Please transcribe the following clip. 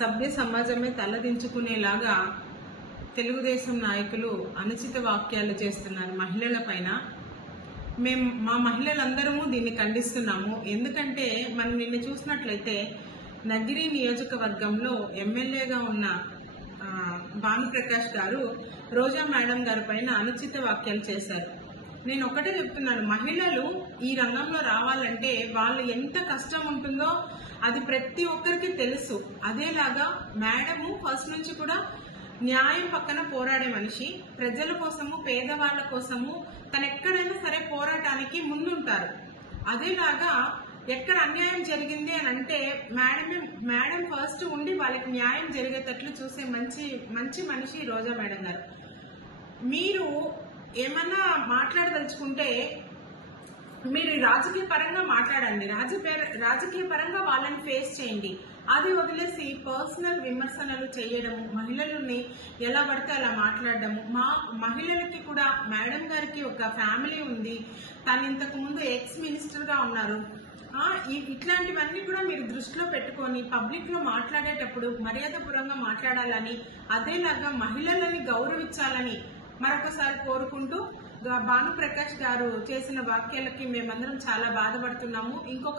సభ్య సమాజమే తలదించుకునేలాగా తెలుగుదేశం నాయకులు అనుచిత వాక్యాలు చేస్తున్నారు మహిళల పైన. మా మహిళలందరము దీన్ని ఖండిస్తున్నాము. ఎందుకంటే మనం నిన్న చూసినట్లయితే నగిరి నియోజకవర్గంలో ఎమ్మెల్యేగా ఉన్న భానుప్రకాష్ గారు రోజా మేడం గారి పైన అనుచిత వాక్యాలు చేశారు. నేను ఒకటే చెప్తున్నాను, మహిళలు ఈ రంగంలో రావాలంటే వాళ్ళు ఎంత కష్టం ఉంటుందో అది ప్రతి ఒక్కరికి తెలుసు. అదేలాగా మేడము ఫస్ట్ నుంచి కూడా న్యాయం పక్కన పోరాడే మనిషి, ప్రజల కోసము పేదవాళ్ల కోసము తను ఎక్కడైనా సరే పోరాటానికి ముందుంటారు. అదేలాగా ఎక్కడ అన్యాయం జరిగింది అని అంటే మేడం ఫస్ట్ ఉండి వాళ్ళకి న్యాయం జరిగేటట్లు చూసే మంచి మనిషి రోజా మేడం గారు. మీరు ఏమన్నా మాట్లాడదలుచుకుంటే మీరు రాజకీయ పరంగా మాట్లాడండి, రాజకీయ పరంగా వాళ్ళని ఫేస్ చేయండి. అది వదిలేసి పర్సనల్ విమర్శనలు చేయడము, మహిళలని ఎలా పడితే అలా మాట్లాడడము. మా మహిళలకి కూడా మేడం గారికి ఒక ఫ్యామిలీ ఉంది, తను ఇంతకు ముందు ఎక్స్ మినిస్టర్గా ఉన్నారు. ఇట్లాంటివన్నీ కూడా మీరు దృష్టిలో పెట్టుకొని పబ్లిక్లో మాట్లాడేటప్పుడు మర్యాదపూర్వకంగా మాట్లాడాలని, అదేలాగా మహిళలని గౌరవించాలని మరొకసారి కోరుకుంటూ, భానుప్రకాష్ గారు చేసిన వాక్యాలకి మేమందరం చాలా బాధపడుతున్నాము. ఇంకొక